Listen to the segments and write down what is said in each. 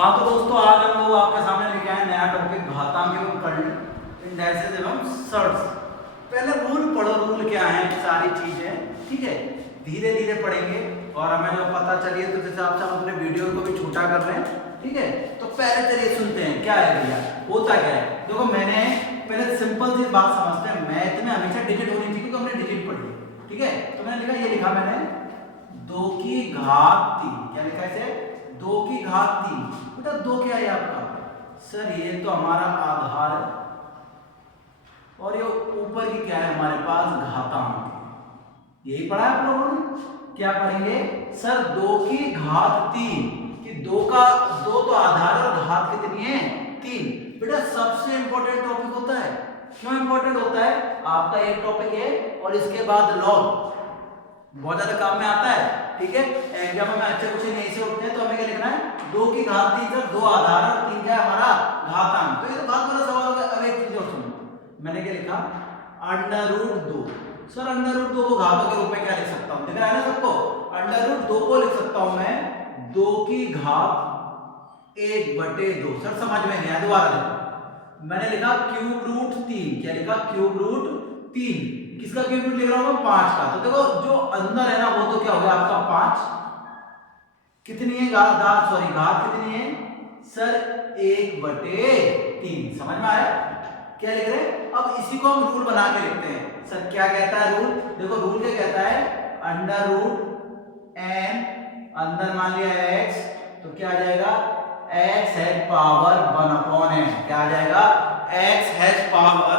हाँ तो दोस्तों आज हम लोग आपके सामने लेके आए नया टॉपिक घातांक एवं कर्ण इंडाइसेस एवं सर्ट्स। पहले रूल पढ़ो, रूल क्या है, सारी चीजें ठीक है धीरे धीरे पढ़ेंगे और हमें जो पता चलिए तो जिस हिसाब से हम अपने वीडियो को भी छोटा कर रहे हैं ठीक है। तो पहले चलिए सुनते हैं क्या है भैया, होता क्या है। देखो मैंने पहले सिंपल सी बात समझते हैं, मैथ में हमेशा डिजिट होनी चाहिए क्योंकि हमने डिजिट पढ़ी ठीक है। तो मैंने लिखा, ये लिखा मैंने 2 की घात 3, क्या लिखा है इसे 2 की घात 3। बेटा 2 क्या है आपका, सर ये तो हमारा आधार है और ये ऊपर की क्या है हमारे पास घातांक। यही पढ़ा है आप लोगों ने, क्या पढ़ेंगे सर 2 की घात 3 कि 2 तो आधार और घात कितनी है 3। बेटा सबसे इंपॉर्टेंट टॉपिक होता है, क्यों इंपॉर्टेंट होता है, आपका एक टॉपिक है और इसके बाद लॉग बहुत ज्यादा काम में आता है ठीक है। एग्जाम में अच्छे क्वेश्चन यहीं से उठते हैं। तो हमें क्या लिखना है 2 की घात 3 सर 2 आधार और 3 क्या है हमारा घातांक। तो ये तो बहुत बड़ा सवाल होगा। अब एक चीज और सुनो, मैंने क्या लिखा √2। सर √2 को घातों के रूप में क्या लिख सकता हूं, दिख रहा है ना सबको। √2 को लिख सकता हूं मैं 2 की घात 1/2। सर समझ में गया, दोबारा देखो मैंने लिखा √3, क्या लिखा √3। किसका क्यूब रूट लिख रहा हूं मैं 5 का। तो देखो जो अंदर है ना वो तो क्या हो गया आपका 5, कितनी है घात कितनी है सर 1/3। समझ में आया क्या लिख रहे हैं। अब इसी को हम रूल बना के लिखते हैं। सर क्या कहता है रूल, देखो रूल क्या कहता है √n अंदर मान लिया x तो क्या आ जाएगा x हैज पावर 1/n। क्या आ जाएगा x हैज पावर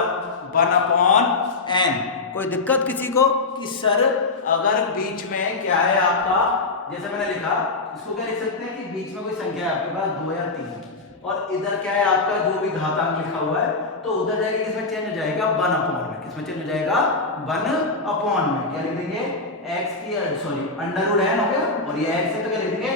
1/n। कोई दिक्कत किसी को कि सर अगर बीच में क्या है आपका, जैसे मैंने लिखा इसको क्या लिख सकते हैं कि बीच में कोई संख्या है आपके पास 2 या 3 और इधर क्या है आपका जो भी घातांक लिखा हुआ है तो उधर जाके किसमें चेंज हो जाएगा 1/n में। किसमें चेंज हो जाएगा 1/n में। क्या लिख देंगे x की √n हो गया और ये x है तो क्या लिख देंगे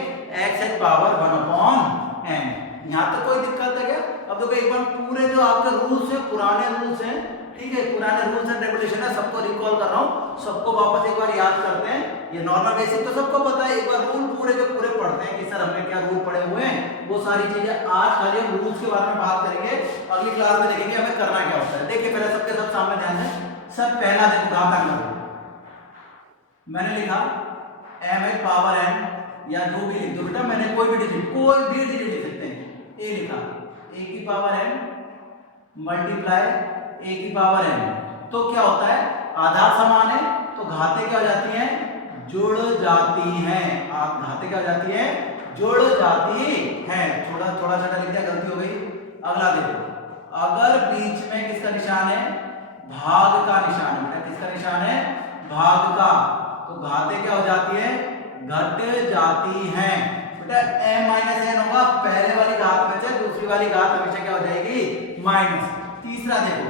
x हैज पावर 1/n। यहां तक कोई दिक्कत है क्या। अब देखो एक बार पूरे जो आपके रूल्स है पुराने रूल्स हैं ठीक है, पुराने रूल्स एंड रेगुलेशन है सबको रिकॉल कर रहा हूं, सबको वापस एक बार याद करते हैं। ये नॉर्मल बेसिक तो सबको पता है, एक बार रूल पूरे के पूरे पढ़ते हैं कि सर हमने क्या रूल पढ़े हुए हैं। वो सारी चीजें आज खाली हम रूल्स के बारे में बात करेंगे, अगली क्लास में देखेंगे हमें करना क्या होता है। देखिए पहले सबके सब सामने ध्यान दें। सर पहला देखो घातांक मैंने लिखा m है पावर n या जो भी लिख दो बेटा, मैंने कोई भी डिजिट लिख सकते हैं। a लिखा a की पावर n मल्टीप्लाई a की पावर n। तो क्या होता है आधार समान है तो घातें क्या हो जाती हैं जुड़ जाती हैं। घातें क्या हो जाती हैं जुड़ जाती हैं। थोड़ा सा लिख दिया, गलती हो गई। अगला देखो, अगर बीच में किसका निशान है भाग का निशान है बेटा, किसका निशान है भाग का, तो घातें क्या हो जाती है घट जाती हैं बेटा। m-n होगा पहले वाली घात में से, दूसरी वाली घात हमेशा क्या हो जाएगी माइनस। तीसरा देखो,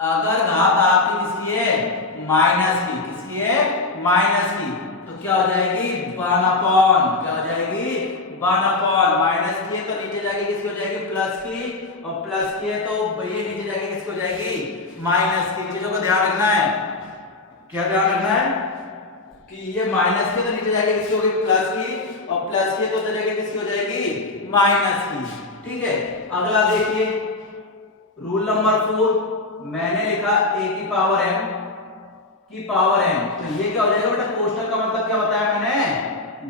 अगर घात आपकी किसकी है माइनस की, किसकी है माइनस की, तो क्या हो जाएगी 1/, क्या हो जाएगी 1/। माइनस की है तो नीचे जाके किसकी हो जाएगी प्लस की, और प्लस की है तो ये नीचे जाके किसकी हो जाएगी माइनस की। चीजों का ध्यान रखना है, क्या ध्यान रखना है कि ये माइनस की तो नीचे जाके किसकी होगी प्लस की, और प्लस की तो उधर जाके किसकी हो जाएगी माइनस की ठीक है। अगला देखिए रूल नंबर 4 मैंने लिखा a की पावर m की पावर n। तो ये क्या हो जाएगा बेटा, कोष्टक का मतलब क्या बताया मैंने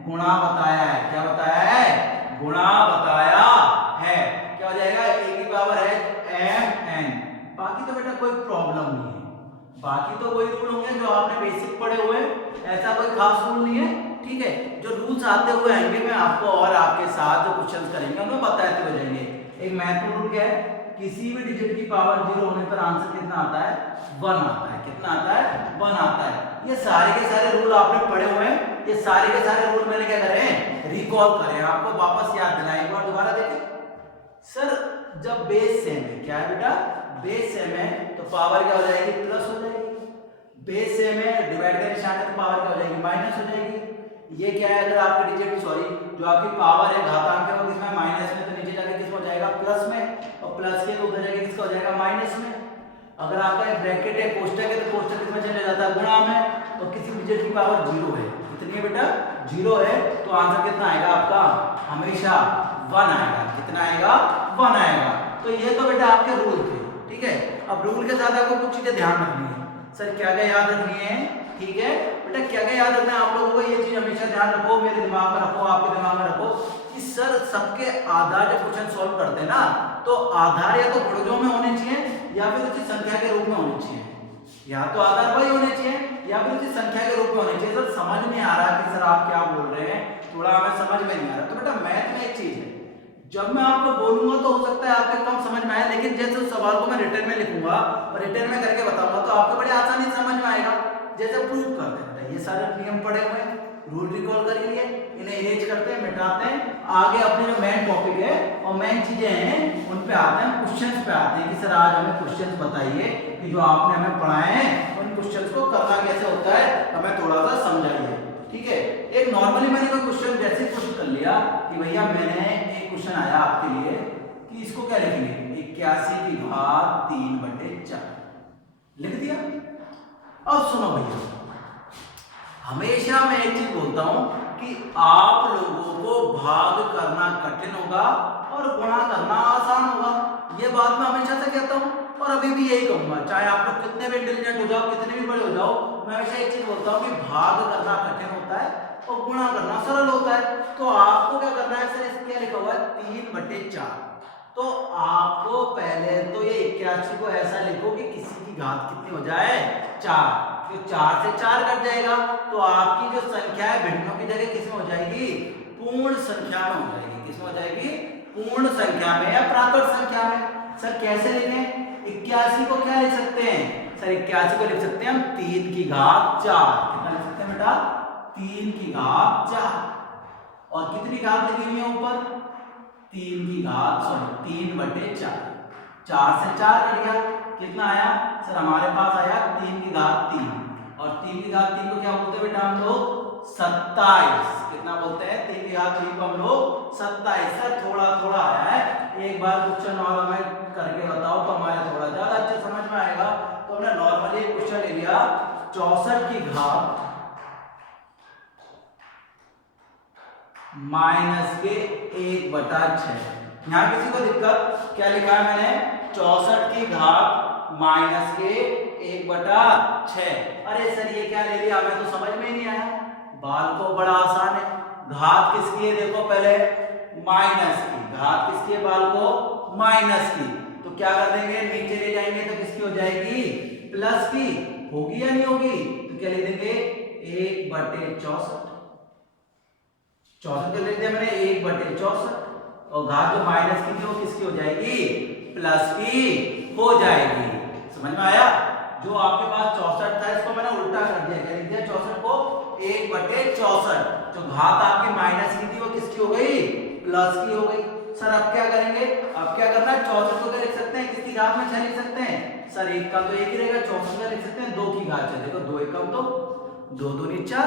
गुणा बताया है। क्या बताया है गुणा बताया है। क्या हो जाएगा a की पावर है mn। बाकी तो बेटा कोई प्रॉब्लम नहीं है, बाकी तो वही रूल होंगे जो आपने बेसिक पढ़े हुए, ऐसा कोई खास रूल नहीं है ठीक है। जो रूल्स आते हुए आएंगे मैं आपको और आपके साथ जो क्वेश्चंस करेंगे उनको बताते हुए जाएंगे। एक मैथ रूल क्या है, किसी भी डिजिट की पावर 0 होने पर आंसर कितना आता है 1 आता है। कितना आता है 1 आता है। ये सारे के सारे रूल आपने पढ़े हुए हैं, ये सारे के सारे रूल मैंने क्या करे हैं रिकॉल करे, आपको वापस याद दिलाएं। एक बार दोबारा देखें। सर जब बेस सेम है, क्या है बेटा बेस सेम है तो पावर क्या हो जाएगी प्लस हो जाएगी। बेस सेम है डिवाइड का निशान है तो पावर क्या हो जाएगी माइनस हो जाएगी। ये क्या है अगर आपके डिजिट जो आपकी पावर है घातांक है वो किसमें माइनस में, तो नीचे जाके किसमें हो जाएगा प्लस में, और प्लस के तो उधर जाके किसका हो जाएगा माइनस में। अगर आपका ब्रैकेट है कोष्टक है तो कोष्टक किसमें चले जाता है गुणा में, तो किसी डिजिट की पावर 0 है, कितनी है बेटा 0 है, तो आंसर कितना आएगा आपका हमेशा 1 आएगा। कितना आएगा? 1 आएगा। तो ये तो बेटा आपके रूल थे, ठीक है। अब रूल के साथ आपको कुछ चीजें ध्यान रखनी है। सर क्या क्या याद रखनी है? ठीक है बेटा, क्या क्या याद रखना है आप लोगों को, ये चीज हमेशा ध्यान रखो, मेरे दिमाग में रखो, आपके दिमाग में रखो कि सर सबके आधार जब क्वेश्चन सॉल्व करते हैं ना, तो आधार या तो गुणजों में होने चाहिए या फिर उसी संख्या के रूप में होने चाहिए। या तो आधार वही होने चाहिए या फिर उसी संख्या के रूप में होने चाहिए। सर समझ नहीं आ रहा कि सर आप क्या बोल रहे हैं, थोड़ा हमें समझ में नहीं आ रहा। तो बेटा मैथ में एक चीज है, जब मैं आपको बोलूंगा तो हो सकता है आपके कम समझ में आए, लेकिन जैसे उस सवाल को मैं रिटर्न में लिखूंगा और रिटर्न में करके बताऊंगा तो आपको बड़ी आसानी से समझ में आएगा। जैसे प्रूव करते हैं, ये सारे नियम पढ़े हुए हैं, रूल रिकॉल कर लिए, इन्हें इरेज करते हैं, मिटाते हैं, आगे अपने जो मेन टॉपिक है और मेन चीजें हैं उन पे आते हैं, क्वेश्चंस पे आते हैं कि सर आज हमें क्वेश्चंस बताइए कि जो आपने हमें पढ़ाए हैं उन क्वेश्चंस को करना कैसे होता है, हमें थोड़ा सा समझाइए। ठीक है, एक नॉर्मली मैंने कोई क्वेश्चन जैसे पुट कर लिया कि भैया मैंने एक क्वेश्चन आया आपके लिए कि इसको क्या लिखेंगे, 81/3/4 लिख दिया। अब सुनो भैया, हमेशा मैं एक चीज बोलता हूं कि आप लोगों को भाग करना कठिन होगा और गुणा करना आसान होगा। ये बात मैं हमेशा से कहता हूं और अभी भी यही कहूंगा, चाहे आप लोग कितने भी इंटेलिजेंट हो जाओ, कितने भी बड़े हो जाओ, मैं हमेशा एक चीज बोलता हूं कि भाग करना कठिन होता है और गुणा करना सरल होता है। तो आपको क्या करना है, सर इसमें क्या लिखा हुआ है 3/4। तो आपको पहले तो ये 81 को ऐसा लिखो कि किसी की घात कितनी हो जाए, 4। तो 4 से 4 कट जाएगा तो आपकी जो संख्या है भिन्नों की जगह किसमें हो जाएगी, पूर्ण संख्या में हो जाएगी। किसमें हो जाएगी, पूर्ण संख्या में या प्राकृत संख्या में। सर कैसे लिखें, 81 को क्या लिख सकते हैं, सर 81 को लिख सकते हैं हम 3 की घात 4। कितना लिख सकते हैं बेटा, 3 की घात 4। और कितनी घात लगी हुई है ऊपर, 3/4। 4 से 4 कट गया, कितना आया सर, हमारे पास आया 3 की घात 3। और 3 की घात 3 को क्या बोलते हैं बेटा हम लोग, 27। कितना बोलते हैं, 3 की घात 3 को हम लोग 27। सर थोड़ा थोड़ा आया है, एक बार क्वेश्चन और हमें करके बताओ तो हमारे थोड़ा ज्यादा अच्छे समझ में आएगा। तो हमने नॉर्मली क्वेश्चन ले लिया 64 की घात -1/6। यहाँ किसी को दिक्कत, क्या लिखा है मैंने, 64 की घात -1/6। अरे सर ये क्या ले लिया, हमें तो समझ में ही नहीं आया। बाल को बड़ा आसान है, घात किसकी है देखो पहले, माइनस की। घात किसकी है, बाल को माइनस की। तो क्या कर देंगे, नीचे ले जाएंगे तो किसकी हो जाएगी, प्लस की। होगी या नहीं होगी, तो क्या लिख देंगे 1/64। 64 को लिख दिया मैंने 1/64। और घात जो माइनस की थी वो किसकी हो जाएगी, प्लस की हो जाएगी। समझ में आया, जो आपके पास 64 था इसको मैंने उल्टा कर दिया, क्या लिख दिया 64 को 1/64। जो घात आपकी माइनस की थी वो किसकी हो गई, प्लस की हो गई। सर अब क्या करेंगे, अब क्या करना है, 64 को क्या लिख सकते हैं, किसकी घात में 6 लिख सकते हैं, सर एक का तो एक ही रहेगा, 64 का लिख सकते हैं 2 की घात 6। देखो 2 एकम 2, 2 दूनी 4,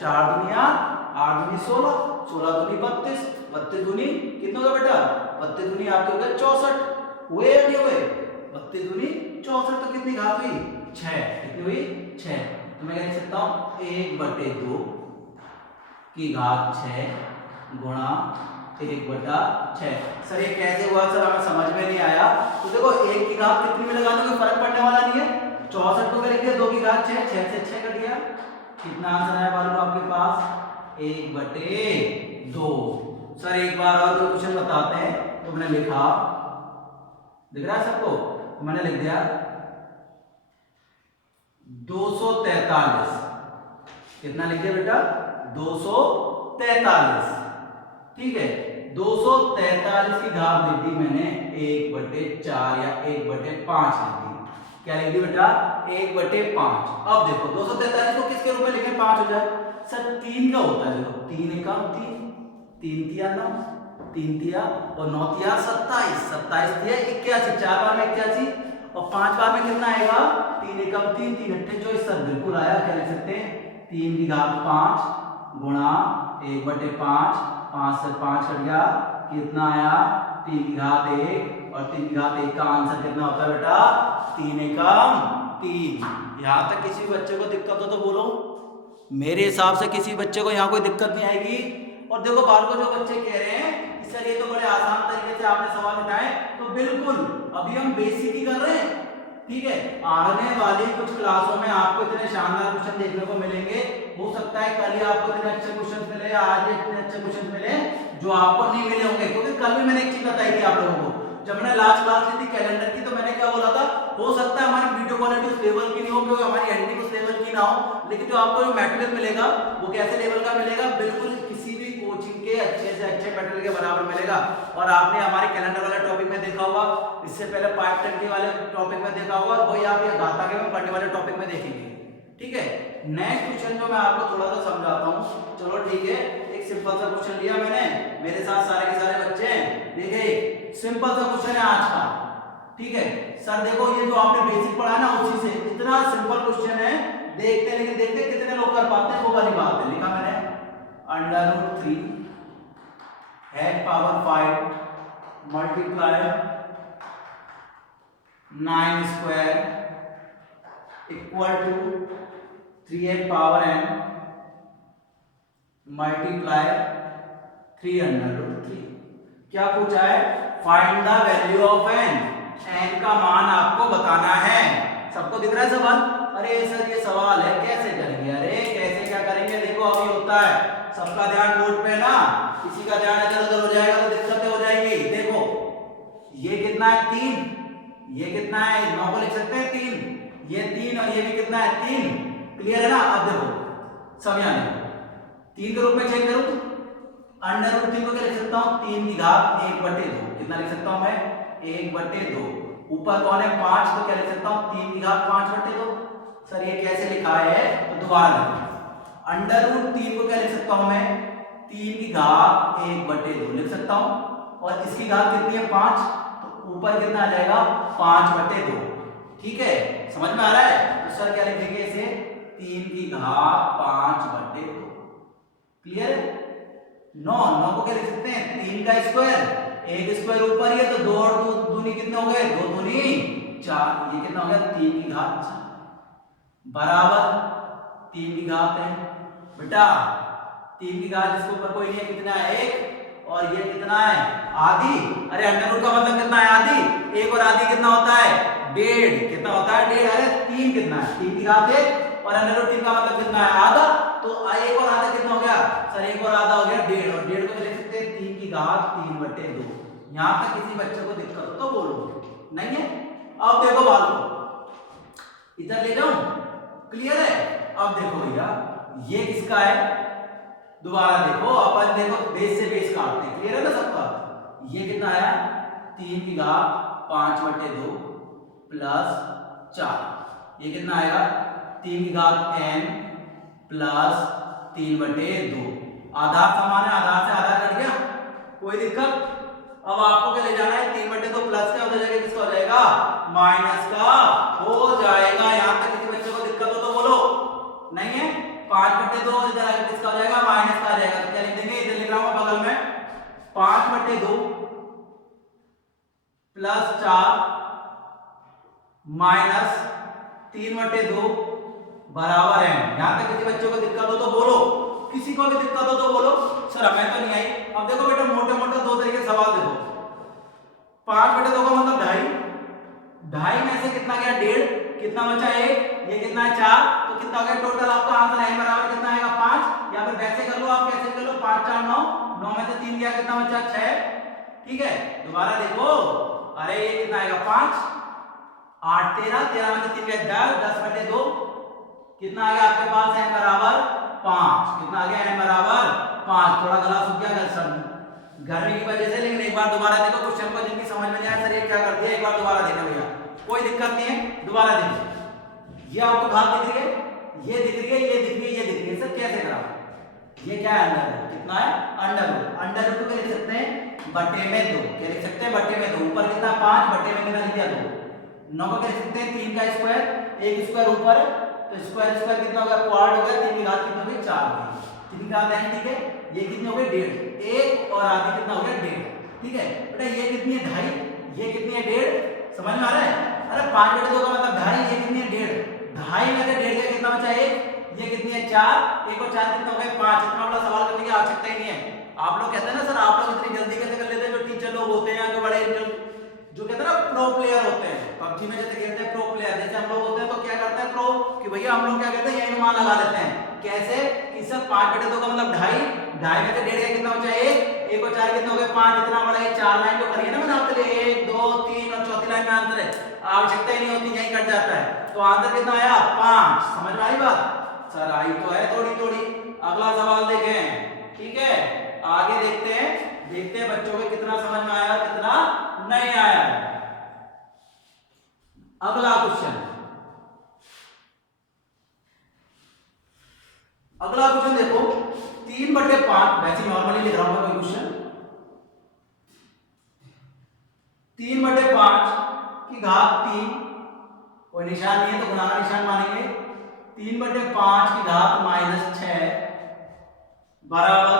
4 दूनी 8, 8 दूनी 16, 16 दूनी 32, 32 दूनी कितना होगा बेटा, 32 दूनी आपके हो गए 64। हुए या नहीं हुए, 32 दूनी 64। तो कितनी घात हुई, 6। कितनी हुई, 6। तो मैं लिख सकता हूं 1/2 की घात 6 गुणा 1/6। सर ये कैसे हुआ, सर हमें समझ में नहीं आया। तो देखो 1 की घात कितनी में लगा दो, कोई फर्क पड़ने वाला नहीं है। 64 को लिख दिया, 2 की घात 6, 6 से 6 कट गया। कितना आंसर आया बालू आपके पास, 1/2। सर एक बार और जो क्वेश्चन बताते हैं। तो मैंने लिखा, दिख रहा है सबको, तो मैंने लिख दिया 243। कितना लिख दिया बेटा, 243। ठीक है, 243 की घात लिख दी मैंने 1/4 या 1/5 लिख दी। क्या लिख दी बेटा, 1/5। अब देखो 243 को किसके रूप में लिखें, 5 हो जाए। सर 3 का होता है, देखो 3 एकम 3, 3 तिया 9, 3 तिया और 9 तिया 27, 27 तिया 81, 4 बार में 81 और 5 बार में कितना आएगा, 3 एकम 3, 3 अट्ठे 24। सर बिल्कुल आया। क्या लिख सकते हैं, 3 की घात 5 गुणा 1/5, 5 से 5 कट गया, कितना आया 3 की घात 1 और 3 की घात 1 का आंसर कितना होता है बेटा, 3 एकम 3। यहां तक किसी बच्चे को दिक्कत हो तो बोलो, मेरे हिसाब से किसी बच्चे को यहाँ कोई दिक्कत नहीं आएगी। और देखो बाहर को जो बच्चे कह रहे हैं कि सर ये तो बड़े आसान तरीके से आपने सवाल उठाए, तो बिल्कुल अभी हम बेसिक ही कर रहे हैं, ठीक है। आने वाली कुछ क्लासों में आपको इतने शानदार क्वेश्चन देखने को मिलेंगे, हो सकता है कल ही आपको इतने अच्छे क्वेश्चन मिले, आज इतने अच्छे क्वेश्चन मिले जो आपको नहीं मिले होंगे। क्योंकि कल भी मैंने एक चीज बताई थी आप लोगों को, जब मैंने लास्ट क्लास ली थी कैलेंडर की, तो मैंने क्या बोला था, हो सकता है हमारी वीडियो क्वालिटी उस लेवल की नहीं हो, क्योंकि हमारी एडिटिंग उस लेवल की ना हो, लेकिन जो आपको जो मटेरियल मिलेगा वो कैसे लेवल का मिलेगा, बिल्कुल किसी भी कोचिंग के अच्छे से अच्छे मटेरियल के बराबर मिलेगा। और आपने हमारे कैलेंडर वाले टॉपिक में देखा होगा, इससे पहले पार्ट 10 के वाले टॉपिक में देखा होगा, और वही आप ये गाथा के में पढ़ने वाले टॉपिक में देखेंगे, ठीक है। नेक्स्ट क्वेश्चन जो मैं आपको थोड़ा सा समझाता हूँ, चलो ठीक है। एक सिंपल सा क्वेश्चन लिया मैंने, मेरे साथ सारे के सारे बच्चे हैं, देखिए सिंपल सा क्वेश्चन है आज का, ठीक है। सर देखो ये जो आपने बेसिक पढ़ा ना उसी से, इतना सिंपल क्वेश्चन है, देखते हैं लेकिन देखते हैं कितने लोग कर पाते हैं, वो वाली बात है। लिखा मैंने √3 head power 5 multiply 9 square equal to 3 power n multiply 3√3। क्या पूछा है, find the value of n, n का मान आपको बताना है। सबको दिख रहा है सवाल? अरे सर ये सवाल है कैसे करेंगे, अरे कैसे क्या करेंगे, देखो अभी होता है सबका ध्यान बोर्ड पे ना, किसी का ध्यान इधर उधर हो जाएगा तो दिक्कतें हो जाएगी। देखो ये कितना है 3, ये कितना है 9 को लिख सकते हैं 3, ये 3 और ये भी कितना है 3, क्लियर है ना। अब देखो सब यहाँ देखो 3 के रूप में चेक करूं, √3 को क्या लिख सकता हूं, 3 की घात 1/2, कितना लिख सकता हूं मैं 1/2, ऊपर कौन है 5, तो क्या लिख सकता हूं 3 की घात 5/2। सर ये कैसे लिखा है, तो दोबारा देखो, √3 को क्या लिख सकता हूं मैं 3 की घात 1/2 लिख सकता हूं, और इसकी घात कितनी है 5, तो ऊपर कितना आ जाएगा 5/2, ठीक है। समझ में आ रहा है, तो सर क्या लिखेंगे इसे 3 की घात 5/2, क्लियर। 9 को क्या लिख सकते हैं 3 का स्क्वायर, 1 स्क्वायर ऊपर ही है तो 2 और 2 दूनी कितने हो गए, 2 दूनी 4, ये कितना हो गया 3 की घात 4 बराबर 3 की घात है बेटा, 3 की घात जिसके ऊपर कोई नहीं है कितना है 1, और ये कितना है आधी, अरे अंडर का मतलब कितना है आधी, 1 और आधी कितना होता है 1.5, कितना होता है 1.5, अरे 3 कितना है 3 की घात 1 और √3 का मतलब कितना है आधा, तो 1 और आधा कितना हो गया सर 1 और आधा हो गया 1.5, और 1.5 को लिख सकते हैं 3 की घात 3/2। यहां तक किसी बच्चे को दिक्कत हो तो बोलो, नहीं है। अब देखो बात को इधर ले जाऊं, क्लियर है। अब देखो भैया ये किसका है, दोबारा देखो अपन देखो बेस से बेस काटते हैं, क्लियर है ना सबका। ये कितना आया 3 की घात 5/2 प्लस 4, ये कितना आएगा 3 की घात n प्लस 3/2, आधार समान है, आधार से आधार कट गया, कोई दिक्कत। अब आपको क्या ले जाना है 3/2 प्लस का उधर जगह किसका हो जाएगा माइनस का हो जाएगा। यहां तक किसी बच्चे को दिक्कत हो तो बोलो, नहीं है 5/2 इधर आगे किसका हो जाएगा माइनस का आ जाएगा, तो क्या लिख देंगे इधर लिख रहा हूं बगल में 5/2 प्लस 4 माइनस 3/2 बराबर है। यहां तक किसी बच्चे को दिक्कत हो तो बोलो, किसी को भी दिक्कत हो तो बोलो, सर हमें तो नहीं आई। अब देखो बेटा मोटे मोटे दो तरीके से सवाल देखो, 5/2 का मतलब 2.5 में से कितना गया 1.5, कितना बचा 1, ये कितना है 4, तो कितना हो गया टोटल आपका आंसर n बराबर कितना आएगा 5, या फिर वैसे कर लो आप कैसे कर लो 5 4 9, 9 में से 3 गया कितना बचा 6, ठीक है। दोबारा देखो, अरे ये कितना आएगा 5 8 13, 13 में से 3 गया 10, 10/2 कितना आ गया आपके पास n बराबर 5, कितना आ गया n बराबर 5। थोड़ा गला सूख गया सर गर्मी की वजह से, लेकिन एक बार दोबारा देखो क्वेश्चन को, जिनकी समझ में नहीं आया सर ये क्या कर दिया, एक बार दोबारा देखो भैया, कोई दिक्कत नहीं है, दोबारा देखो। ये आपको घात दिख रही है, ये दिख रही है, ये दिख रही है, ये दिख रही है, सर कैसे करा, ये क्या है अंडर, कितना है अंडर रूट को लिख सकते हैं बटे में 2, क्या लिख सकते हैं बटे में 2, ऊपर कितना 5 बटे में कितना लिख दिया 2, 9 को क्या लिख सकते हैं 3 का स्क्वायर, 1 स्क्वायर ऊपर तो स्क्वायर स्क्वायर कितना हो गया क्वाड हो गया, 3 की घात कितनी हो गई 4 हो गई, 3 की घात n, ठीक है। ये कितनी हो गई 1.5, 1 और आधी कितना हो गया 1.5, ठीक है बेटा। ये कितनी है 2.5, ये कितनी है 1.5, समझ में आ रहा है। अरे 5/2 का मतलब 2.5, ये कितनी है 1.5, 2.5 में से 1.5 का कितना बचा 1, ये कितनी है 4, 1 और 4 कितने हो गए 5। इतना बड़ा सवाल करने की आवश्यकता ही नहीं है। आप लोग कहते हैं ना सर आप लोग इतनी जल्दी कैसे कर लेते हैं, जो टीचर लोग होते हैं जो बड़े जो कहते हैं ना प्रो प्लेयर होते हैं पबजी में जैसे खेलते हैं प्रो प्लेयर, जैसे हम लोग होते हैं तो क्या करते हैं प्रो कि भैया हम लोग क्या कहते हैं यही मान लगा लेते हैं। कैसे कि सर 5/2 का मतलब 2.5 में से 1.5 कितना बचा 1, 1 और 4 कितने हो गए 5। इतना बड़ा ये 4 लाइन को करिए ना मैंने आपके लिए 1 2 3 और चौथी लाइन में आंसर है, आवश्यकता ही नहीं होती यही कट जाता है। तो आंसर कितना आया 5। समझ में आई बात? सर आई तो है थोड़ी थोड़ी। अगला सवाल देखें, ठीक है आगे देखते हैं बच्चों के कितना समझ में आया कितना नहीं आया। अगला क्वेश्चन देखो 3/5, वैसे नॉर्मली लिख रहा हूं मैं कोई क्वेश्चन। 3/5 की घात 3, कोई निशान नहीं है तो गुणा का निशान मानेंगे। 3/5 की घात -6 बराबर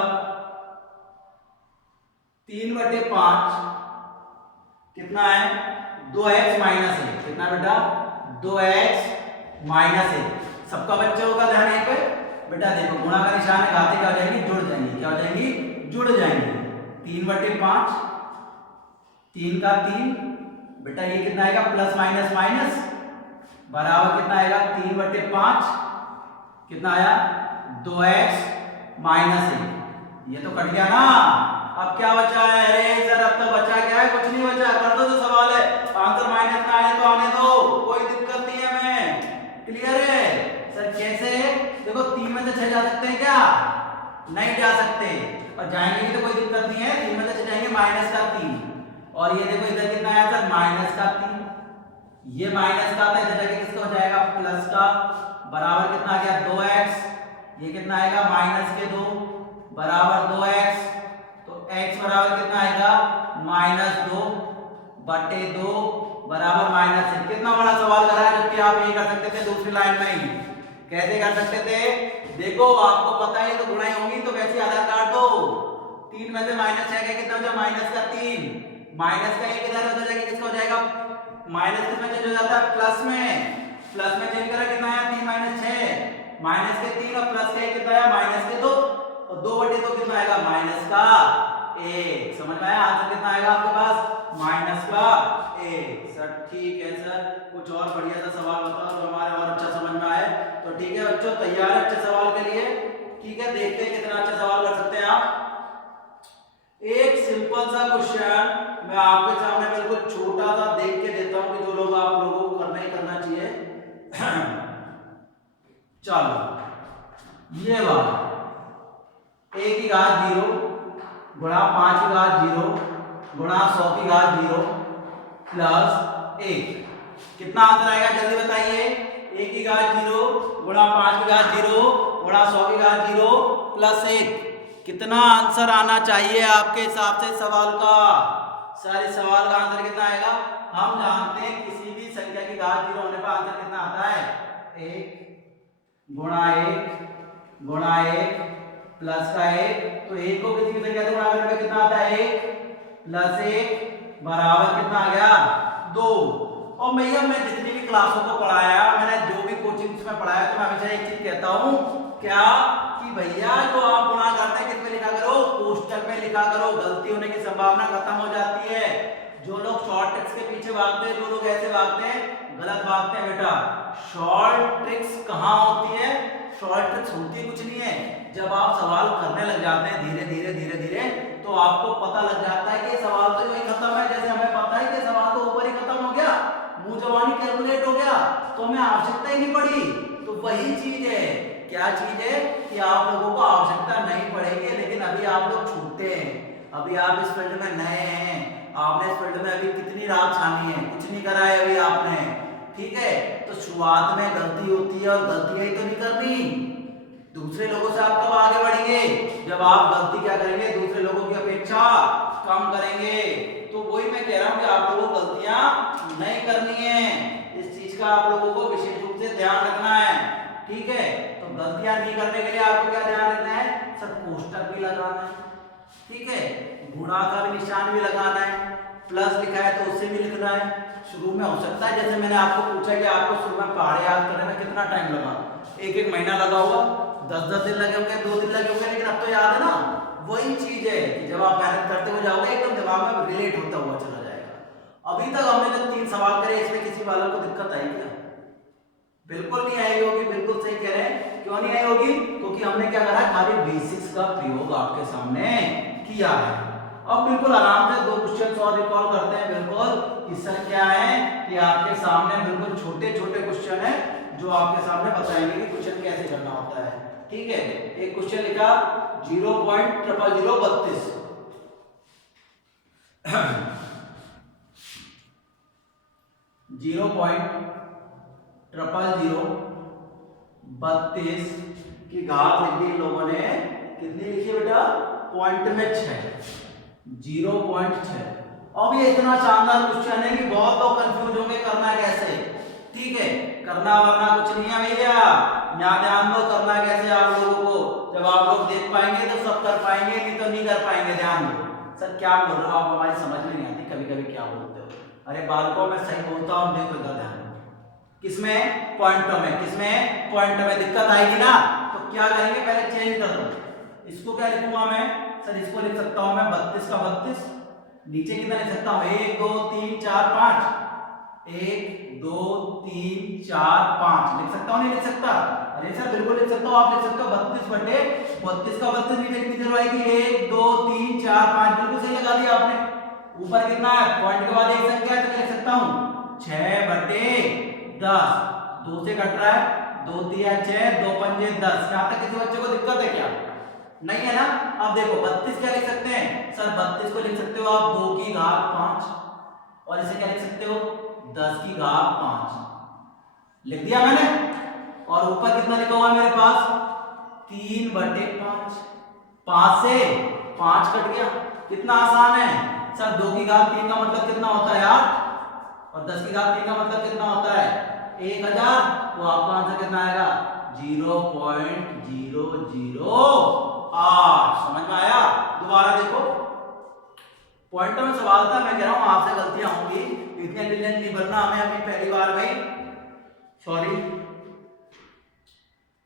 3/5 कितना है 2x माइनस 1। कितना बेटा 2x माइनस 1। सबका बच्चों का ध्यान है पे बेटा देखो गुणा का निशान है, घातें क्या हो जाएंगी जुड़ जाएंगी। क्या हो जाएंगी जुड़ जाएंगी। 3/5 3 का 3 बेटा ये कितना आएगा प्लस माइनस माइनस बराबर कितना आएगा 3/5 कितना आया 2x माइनस 1। ये तो कट गया ना। अब क्या बचा है? अरे सर अब तो बचा क्या है? कुछ नहीं बचा। कर दो जो सवाल है, आंसर माइनस में आए तो आने दो, कोई दिक्कत नहीं है। हमें क्लियर है सर? कैसे देखो 3 में से 6 जा सकते हैं क्या? नहीं जा सकते। और जाएंगे भी तो कोई दिक्कत नहीं है। 3 में से 6 जाएंगे -3 और ये देखो इधर कितना आया सर -3। ये माइनस का था, इधर जाके किसका हो जाएगा प्लस का बराबर कितना आ गया 2x। ये कितना आएगा -2 बराबर 2x। तो x बराबर कितना आएगा -2/2 बराबर -1। कितना बड़ा सवाल करा है, जबकि आप ये कर सकते थे दूसरी लाइन में ही। कैसे कर सकते थे? देखो आपको पता है तो गुणाई होंगी तो वैसे आधार काट दो। 3 में से -6 का कितना बचा -3। माइनस का 1 इधर उधर जाके किसका हो जाएगा माइनस किसमें चेंज हो जाता है प्लस में। प्लस में चेंज करा कितना आया 3 - 6 -3 और प्लस का 1 कितना आया -2 और 2/2 कितना आएगा -1। समझ में आया? आंसर कितना आएगा आपके पास -1। सर ठीक है सर, कुछ और बढ़िया सा सवाल बताओ जो हमारे और अच्छा समझ में आए। तो ठीक है बच्चों तैयार है अच्छे सवाल के लिए? ठीक है देखते हैं कितना अच्छा सवाल कर सकते हैं आप। एक सिंपल सा क्वेश्चन मैं आपके सामने बिल्कुल छोटा सा देख के देता हूं कि जो लोग आप लोगों को करना ही करना चाहिए। चलो ये वाला a की घात 0 गुणा 5 की घात 0 गुणा 100 की घात 0 प्लस 1। कितना आंसर आएगा जल्दी बताइए? a की घात 0 गुणा 5 की घात 0 गुणा 100 की घात 0 प्लस 1। कितना आंसर आना चाहिए आपके हिसाब से सवाल का? सर इस सवाल का आंसर कितना आएगा? हम जानते हैं किसी भी संख्या की घात 0 होने पर आंसर कितना आता है 1 गुणा 1 गुणा 1 प्लस का 1। तो 1 को किसी भी संख्या से गुणा करने पर कितना आता है 1 प्लस 1 बराबर कितना आ गया 2। और भैया मैं जितनी भी क्लासों को पढ़ाया, मैंने जो भी कोचिंग्स में पढ़ाया, तो मैं हमेशा एक चीज कहता हूँ क्या कि भैया जो आप गुणा करते हैं किसमें लिखा करो कोष्टक में लिखा करो। गलती होने की संभावना खत्म हो जाती है। जो लोग शॉर्ट ट्रिक्स के पीछे भागते हैं, जो लोग ऐसे भागते हैं गलत भागते हैं बेटा। शॉर्ट ट्रिक्स कहाँ होती है? शॉर्ट ट्रिक्स होती कुछ नहीं है। जब आप सवाल करने लग जाते हैं धीरे धीरे धीरे धीरे तो आपको पता लग जाता है कि सवाल तो यही खत्म है। जैसे हमें पता है कि सवाल तो ऊपर ही खत्म हो गया, मुंह जवानी कैलकुलेट हो गया, तो हमें आवश्यकता ही नहीं पड़ी। तो वही चीज है। क्या चीज है कि आप लोगों को आवश्यकता नहीं पड़ेगी, लेकिन अभी आप लोग छूटते हैं। अभी आप इस फील्ड में नए हैं, आपने इस फील्ड में अभी कितनी रात छानी है, कुछ नहीं करा है अभी आपने। ठीक है तो शुरुआत में गलती होती है और गलतियां ही तो नहीं करनी। दूसरे लोगों से आप कब आगे बढ़ेंगे? जब आप गलती क्या करेंगे दूसरे लोगों की अपेक्षा कम करेंगे। तो वही मैं कह रहा हूं कि आप लोगों को गलतियां नहीं करनी है। इस चीज का आप लोगों को विशेष रूप से ध्यान रखना है। ठीक है तो गलतियां नहीं करने के लिए आपको क्या ध्यान रखना है? सर कोष्टक भी लगाना है, ठीक है, गुणा का भी निशान भी लगाना है, प्लस लिखा है तो उससे भी लिखना है। शुरू में हो सकता है जैसे मैंने आपको पूछा कि आपको शुरू में पहाड़े याद करने में कितना टाइम लगा, एक एक महीना लगा होगा, 10-10 दिन लगे होंगे, 2 दिन लगे होंगे, लेकिन अब तो याद है ना। वही चीज है कि जब आप मेहनत करते हुए जाओगे एकदम दिमाग में रिलेट होता हुआ चला जाएगा। अभी तक हमने जो 3 सवाल करे इसमें किसी वाले को दिक्कत आई क्या? बिल्कुल नहीं आई होगी, बिल्कुल सही कह रहे हैं। क्यों नहीं आई होगी? क्योंकि हमने क्या करा, खाली बेसिक्स का प्रयोग आपके सामने किया है। अब बिल्कुल आराम से 2 क्वेश्चन और रिकॉल करते हैं। बिल्कुल कि सर क्या है कि आपके सामने बिल्कुल छोटे छोटे क्वेश्चन है जो आपके सामने बताएंगे कि क्वेश्चन कैसे करना होता है। ठीक है, एक क्वेश्चन लिखा 0.0032 0.0032 की घात लिख दी इन लोगों ने। कितनी लिखी है बेटा? पॉइंट में 6, 0.6। अब ये इतना शानदार क्वेश्चन है कि बहुत लोग कंफ्यूज होंगे करना कैसे। ठीक है, करना वरना कुछ नहीं है भैया, यहाँ ध्यान दो करना कैसे आप लोगों को। जब आप लोग देख पाएंगे तो सब कर पाएंगे, नहीं तो नहीं कर पाएंगे। ध्यान दो। सर क्या बोल रहे हो आप? हमारी समझ में नहीं आती कभी कभी क्या बोलते हो। अरे बालकों में सही बोलता हूँ, देखो इधर ध्यान दो। किसमें? पॉइंटों में। किसमें? पॉइंट में दिक्कत आएगी ना, तो क्या करेंगे, पहले चेंज कर दो। इसको क्या लिखूंगा मैं? सर इसको लिख सकता हूं मैं 32 का 32। नीचे कितना लिख सकता हूं? 1 2 3 4 5। 1 2 3 4 5 लिख सकता हूं, नहीं लिख सकता? अरे सर बिल्कुल लिख सकता हूं, आप लिख सकते हो 32 बटे 32 का 32। नीचे कितनी जरूर आएगी? 1 2 3 4 5। बिल्कुल सही लगा दिया आपने। ऊपर कितना है? पॉइंट के बाद एक संख्या है, तो लिख सकता हूं 6 बटे 10। 2 से कट रहा है, 2 3 6, 2 5 10। यहां तक किसी बच्चे को दिक्कत है क्या? नहीं है ना। अब देखो 32 क्या लिख सकते हैं? सर 32 को लिख सकते हो आप 2 की घात 5, और इसे क्या लिख सकते हो? 10 की घात 5 लिख दिया मैंने। और ऊपर कितना लिखा हुआ है मेरे पास? 3 बटे 5। 5 से 5 कट गया। कितना आसान है। सर 2 की घात 3 का मतलब कितना होता है? 8। और 10 की घात 3 का मतलब कितना होता है? 1000। तो आपका आंसर कितना आएगा? 0.008। समझ में आया? दोबारा देखो, पॉइंटर में सवाल था। मैं कह रहा हूं आपसे गलतियां होंगी, इतने इंटेलिजेंट नहीं बनना हमें अभी पहली बार भाई, सॉरी।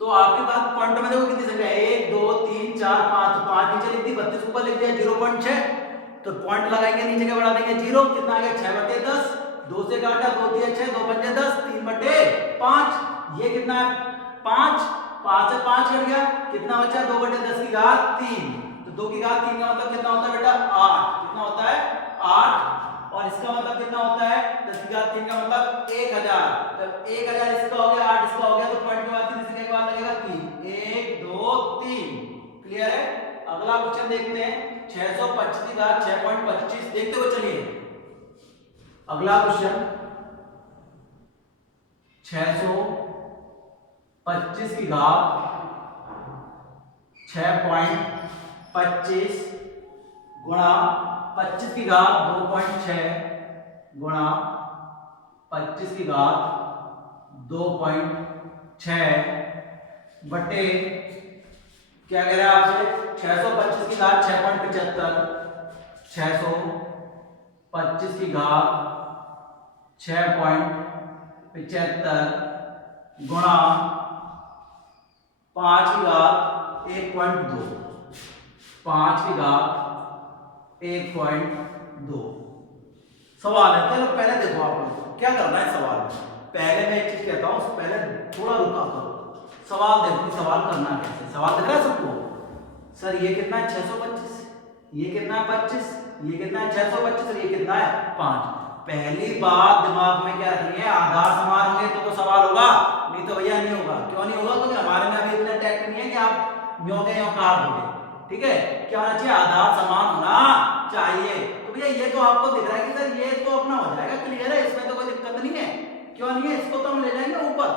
तो आपके पास पॉइंटर में देखो कितनी संख्या है? 1 2 3 4 5। 5 नीचे लिख दी, 32 ऊपर लिख दिया 0.6। तो पॉइंट लगाएंगे, नीचे क्या बढ़ा देंगे? 0। कितना आ गया? 6 बटे 10। 2 से काटा, 2 3 6, 2 5 10, 3 बटे 5। ये कितना है? 5। 5 से 5 कट गया, कितना बचा? 2 बटे 10 की घात 3। तो 2 की घात 3 का मतलब कितना होता है बेटा? 8। कितना होता है? 8। और इसका मतलब कितना होता है? 10 की घात 3 का मतलब 1000। जब 1000 इसका हो गया, 8 इसका हो गया, तो पॉइंट के बाद 3 इसके के बाद लगेगा 3। 1 2 3। क्लियर है? अगला क्वेश्चन देखते हैं। 625 की घात 6.25। देखते हुए चलिए अगला क्वेश्चन। 625 की घात 6.25 गुणा 25 की घात 2.6 गुणा 25 की घात 2.6 बटे क्या कह रहा है आपसे? 625 की घात 6.75। 625 की घात 6.75 गुणा 5 की घात 1.2। 5 की घात 1.2 सवाल है। चलो पहले देखो आप लोग क्या करना है सवाल में। पहले मैं एक चीज कहता हूं, पहले थोड़ा रुका करो। सवाल देखो, सवाल करना कैसे। सवाल दिख रहा है सबको? सर ये कितना है? 625। ये कितना है? 25। ये कितना है? 625। और ये कितना है? 5। पहली बात दिमाग में क्या रखनी है? आधार समान होंगे तो सवाल होगा, नहीं तो भैया नहीं होगा। क्यों नहीं होगा? क्योंकि हमारे में अभी इतना टैक्ट नहीं है कि आप न्योगे या काट दोगे। ठीक है, क्या होना चाहिए? आधार समान होना चाहिए। तो भैया ये तो आपको दिख रहा है कि सर ये तो अपना हो जाएगा, क्लियर है, इसमें तो कोई दिक्कत नहीं है। क्यों नहीं है? इसको तो हम ले जाएंगे ऊपर।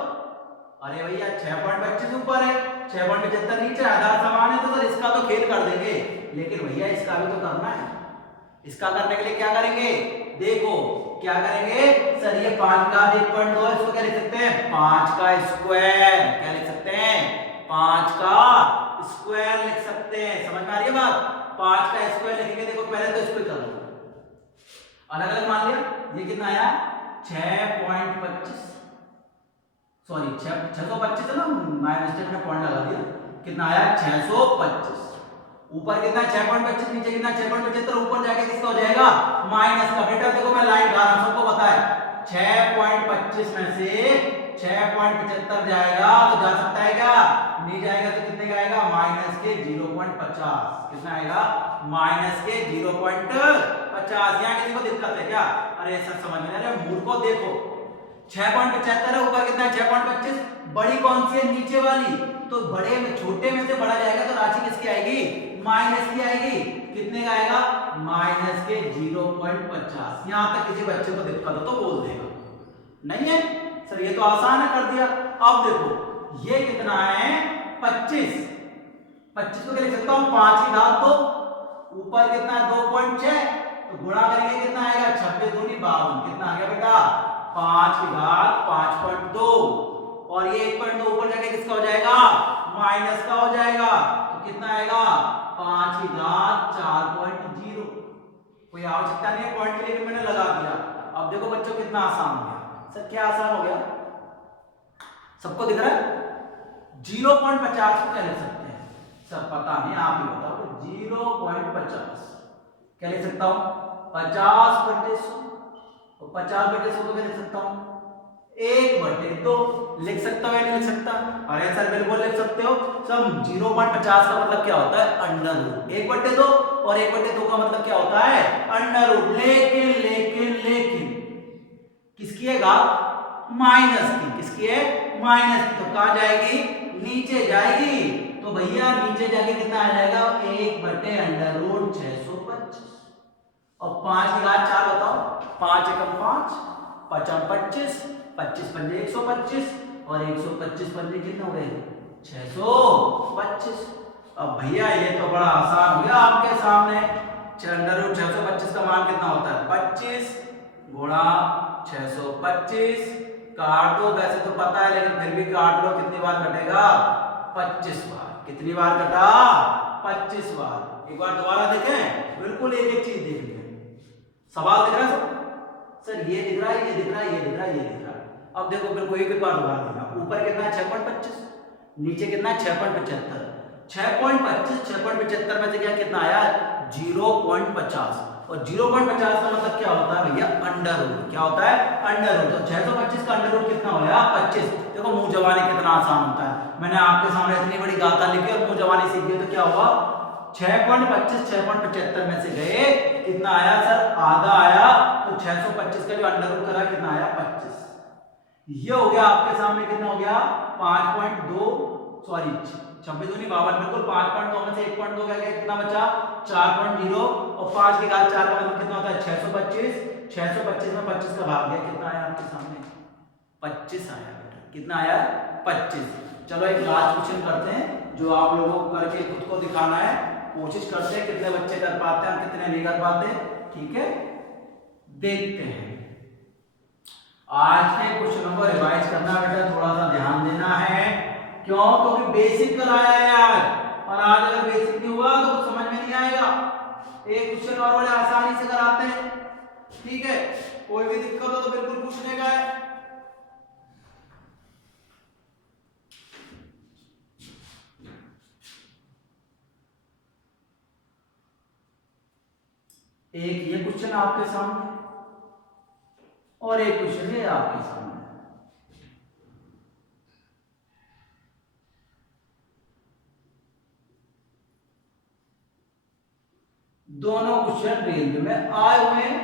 अरे भैया 6.25 ऊपर है, 6.75 नीचे, आधार समान है, तो सर इसका तो खेल कर देंगे। लेकिन भैया इसका भी तो करना है। इसका करने के लिए क्या करेंगे? देखो क्या करेंगे सर, ये 5 का 1.2, इसको क्या लिख सकते हैं? 5 का स्क्वायर। क्या लिख सकते हैं? 5 का स्क्वायर लिख सकते हैं। समझ में आ रही है बात? 5 का स्क्वायर लिखेंगे। देखो पहले तो इसको कर लो, अलग अलग मान लिया। ये कितना आया? 6.25 सॉरी 625 है ना, माय मिस्टेक में पॉइंट लगा दिया। कितना आया 625। ऊपर कितना 6.25, नीचे कितना 6.75, ऊपर जाके किसका हो जाएगा माइनस का। बेटा देखो मैं लाइन गा रहा हूं, सबको पता है 6.25 में से 6.75 जाएगा तो जा सकता है क्या, नहीं जाएगा तो कितने का आएगा माइनस के 0.50। कितना आएगा माइनस के 0.50। यहाँ किसी को दिक्कत है क्या, अरे सर समझ में आ रहा है, मूर्खों देखो 6.75 है, ऊपर कितना 6.25, बड़ी कौन सी है नीचे वाली, तो बड़े में छोटे में से बड़ा जाएगा तो राशि किसकी आएगी माइनस की आएगी। कितने का आएगा माइनस के 0.50। यहां तक किसी बच्चे को दिक्कत हो तो बोल देगा, नहीं है सर ये तो आसान है कर दिया। अब देखो ये कितना है 25, 25 को क्या लिख सकता हूं 5 की घात 2, ऊपर कितना 2.6 तो गुणा करेंगे कितना आएगा 26 दूनी 52। कितना आ गया बेटा 5 की घात 5.2, और ये 1.2 ऊपर जाके किसका हो जाएगा माइनस का हो जाएगा, तो कितना आएगा 5 की घात 4.0। कोई आवश्यकता नहीं है पॉइंट के लिए, मैंने लगा दिया। अब देखो बच्चों कितना आसान हो गया सर, क्या आसान हो गया, सबको दिख रहा है। 0.50 को क्या लिख सकते हैं सर, पता नहीं आप ही बताओ। 0.50 क्या लिख सकता हूं 50/100, और 50/100 को क्या लिख सकता हूं 1/2 लिख सकता हूं या नहीं लिख सकता, अरे सर बिल्कुल लिख सकते हो सब। 0.50 का मतलब क्या होता है अंडर रूट 1/2, और 1/2 का मतलब क्या होता है अंडर रूट। लेकिन लेकिन लेकिन किसकी है घात माइनस की, किसकी है माइनस की, तो कहां जाएगी नीचे जाएगी, तो भैया नीचे जाके कितना आ जाएगा 1/√625। और 5 की घात 4 बताओ, 5 एकम 5, 5 25, 25 पंजे 125, और 125 पंजे कितने हो गए 625। अब भैया ये तो बड़ा आसान हो गया आपके सामने। √625 का मान कितना होता है 25 गुणा 625, काट दो, वैसे तो पता है लेकिन फिर भी काट लो, कितनी बार कटेगा 25 बार। कितनी बार कटा 25 बार। एक बार दोबारा देखें, बिल्कुल एक एक चीज देख लें। सवाल दिख रहा है सर, ये दिख रहा है, ये दिख रहा है, ये दिख रहा है, ये दिख रहा है। अब देखो बिल्कुल एक बार दोबारा देखना, ऊपर कितना है 6.25, नीचे कितना है 6.75। 6.25 6.75 में से क्या कितना आया 0.50, और 0.50 का मतलब क्या होता है भैया अंडर रूट। क्या होता है अंडर रूट। तो 625 का अंडर रूट कितना हो गया 25। देखो मुंह जवानी कितना आसान होता है, मैंने आपके सामने इतनी बड़ी गाथा लिखी और मुंह जवानी सीख गई, तो क्या हुआ 6.25 6.75 में से गए कितना आया सर आधा आया, तो 625 का जो अंडर रूट करा कितना आया 25। ये हो गया आपके सामने कितना हो गया 5.2, सॉरी 26 दूनी 52, बिल्कुल 5.2 में से 1.2 क्या गया, कितना बचा 4.0, और 5 की घात 4 का मतलब कितना होता है 625। 625 में 25 का भाग गया, कितना आया आपके सामने 25 आया बेटा। कितना आया 25। चलो एक लास्ट क्वेश्चन करते हैं, जो आप लोगों को करके खुद को दिखाना है, कोशिश करते हैं कितने बच्चे कर पाते हैं कितने नहीं कर पाते, ठीक है देखते हैं। आज के क्वेश्चनों को रिवाइज करना बेटा, थोड़ा सा ध्यान देना है, क्यों क्योंकि बेसिक कराया है यार, और आज अगर बेसिक नहीं हुआ तो कुछ समझ में नहीं आएगा। एक क्वेश्चन और बड़े आसानी से कराते हैं, ठीक है, कोई भी दिक्कत हो तो बिल्कुल पूछने का है। एक ये क्वेश्चन आपके सामने और एक क्वेश्चन ये आपके सामने। दोनों क्वेश्चन रेंज में आए हुए हैं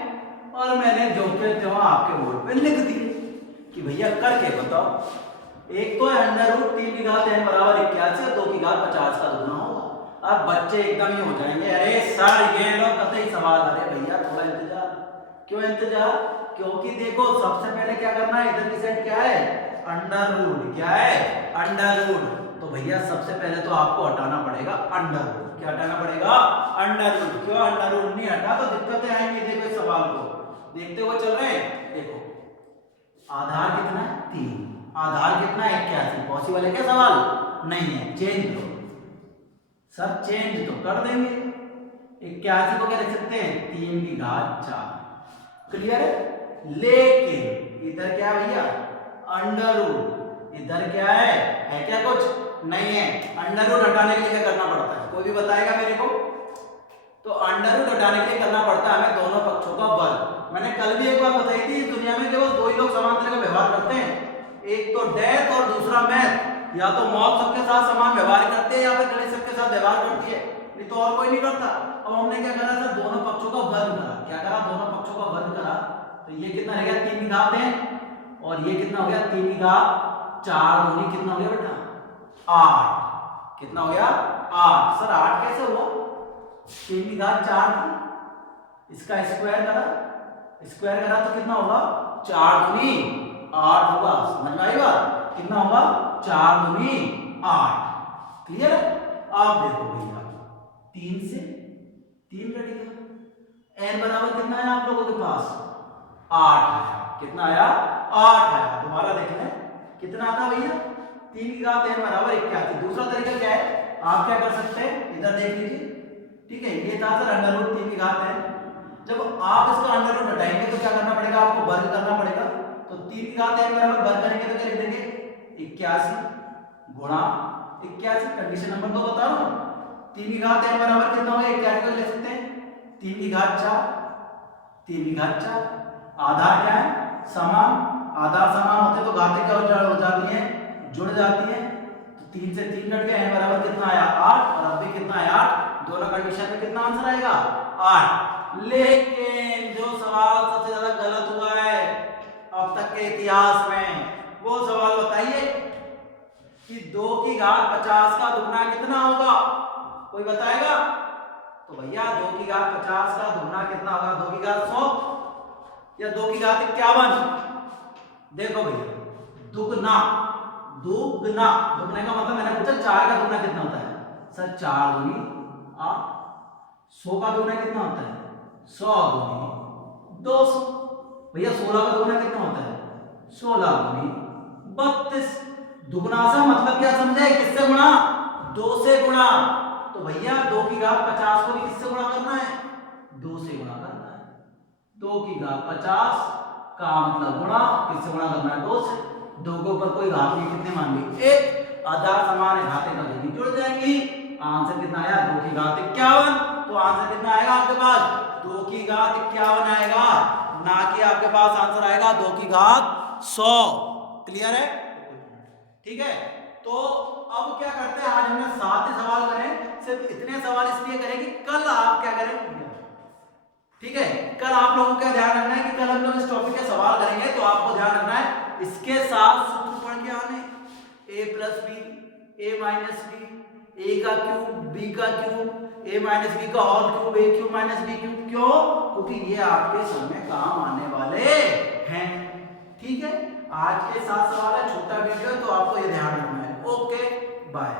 और मैंने जो के त्यों आपके बोर्ड पे लिख दिए कि भैया करके बताओ। एक तो है अंडर रूट 3 की घात n बराबर 81 और 2 की घात 50 का दुगना होगा। अब बच्चे एकदम ही हो जाएंगे, अरे सर ये लो कतई सवाल, अरे भैया थोड़ा इंतजार। क्यों इंतजार, क्योंकि देखो सबसे पहले क्या करना है, इधर की साइड क्या है अंडर रूट, क्या है अंडर रूट, तो भैया सबसे पहले तो आपको हटाना पड़ेगा अंडर रूट। क्या हटाना पड़ेगा अंडर रूट। क्यों अंडर रूट नहीं हटा तो दिक्कतें आएंगी। देखो इस सवाल को देखते हुए चल रहे हैं, देखो आधार कितना है 3, आधार कितना है 81, पॉसिबल है क्या सवाल नहीं है, चेंज करो सर, चेंज तो कर देंगे। 81 को क्या लिख सकते हैं 3 की घात 4, क्लियर है। लेकिन इधर क्या भैया अंडर रूट इधर क्या है क्या कुछ नहीं है। अंडर रूट हटाने के लिए क्या करना पड़ता है, कोई भी बताएगा मेरे को? तो अंडर रूट हटाने के लिए करना पड़ता है हमें दोनों पक्षों का वर्ग। मैंने कल भी एक बार बताई थी, इस दुनिया में केवल दो ही लोग समान तरह का व्यवहार करते हैं, एक तो डेथ और दूसरा मैथ। या तो मौत सबके साथ समान व्यवहार करते हैं या फिर गणित सबके साथ व्यवहार करती है, नहीं तो और कोई नहीं करता। अब हमने क्या करा था, दोनों पक्षों का वर्ग करा। क्या करा, दोनों पक्षों का वर्ग करा। तो ये कितना रहेगा 3 की घात है, और ये कितना हो गया 3 की घात 4 दूनी कितना हो गया बेटा 8। कितना हो गया 8। सर 8 कैसे हुआ, 3 की घात 4 थी, इसका स्क्वायर करा, स्क्वायर करा तो कितना होगा 4 दूनी 8 होगा। समझ में आई बात, कितना होगा 4 दूनी 8। क्लियर है? आप देखो भैया 3 से 3 कट गया, n बराबर कितना है आप लोगों के पास 8 आया। कितना आया 8 आया। दोबारा देख लें कितना आता भैया 3 की घात n बराबर 81। दूसरा तरीका क्या है, आप क्या कर सकते हैं, इधर देख लीजिए, ठीक है। ये था सर अंडर रूट 3 की घात n। जब आप इसका अंडर रूट हटाएंगे तो क्या करना पड़ेगा, आपको वर्ग करना पड़ेगा। तो 3 की घात n बराबर वर्ग करेंगे तो क्या लिख देंगे 81 गुणा 81। कंडीशन नंबर 2 बता रहा हूं, 3 की घात n बराबर कितना होगा 81 को ले सकते हैं 3 की घात 4, 3 की घात 4। आधार क्या है समान, आधार समान होते तो घातें क्या हो जाती हैं, जुड़ जाती हैं। तो 3 से 3 कट गया, n बराबर कितना आया 8, और अब भी कितना है 8। दोनों कंडीशन में कितना आंसर आएगा 8। लेकिन जो सवाल सबसे ज्यादा गलत हुआ है अब तक के इतिहास में, वो सवाल बताइए कि 2 की घात 50 का दुगना कितना होगा, कोई बताएगा? तो भैया 2 की घात 50 का दुगना कितना होगा, 2 की घात 100 या 2 की घात 51? देखो भैया दुगना, दुगना, दुगने का मतलब मैंने पूछा 4 का दुगना कितना होता है, सर 4 दूनी 8। 100 का दुगना कितना होता है 100 दूनी 200। भैया 16 का दुगना कितना होता है 16 दूनी 32। दुगना से मतलब क्या समझे, किससे गुणा 2 से गुणा। तो भैया 2 की घात 50 को भी किससे गुणा करना है 2 से गुणा करना है। 2 की घात 50 का मतलब गुणा, किससे गुणा करना है 2 से। 2 के ऊपर कोई घात नहीं, कितने मान ली 1। आधार समान है, घातें कभी जुड़ जाएंगी। आंसर कितना आया 2 की घात 51। तो आंसर कितना आएगा आपके पास 2 की घात 51 आएगा, ना कि आपके पास आंसर आएगा 2 की घात 100। क्लियर है? ठीक है। तो अब क्या करते हैं, आज हमने 7 ही सवाल करे, सिर्फ इतने सवाल इसलिए करें कि कल आप क्या करें, ठीक है, कल आप लोगों का ध्यान रखना है कि कल हम लोग इस टॉपिक के सवाल करेंगे, तो आपको ध्यान रखना है इसके साथ सूत्र पढ़ के आने, a plus b, a minus b, a का क्यूब, b का क्यूब, a माइनस बी का whole cube, a cube minus b cube. क्यों? क्योंकि ये आपके समय काम आने वाले हैं। ठीक है, आज के 7 सवाल है, छोटा वीडियो, तो आपको ये ध्यान रखना है। Okay bye.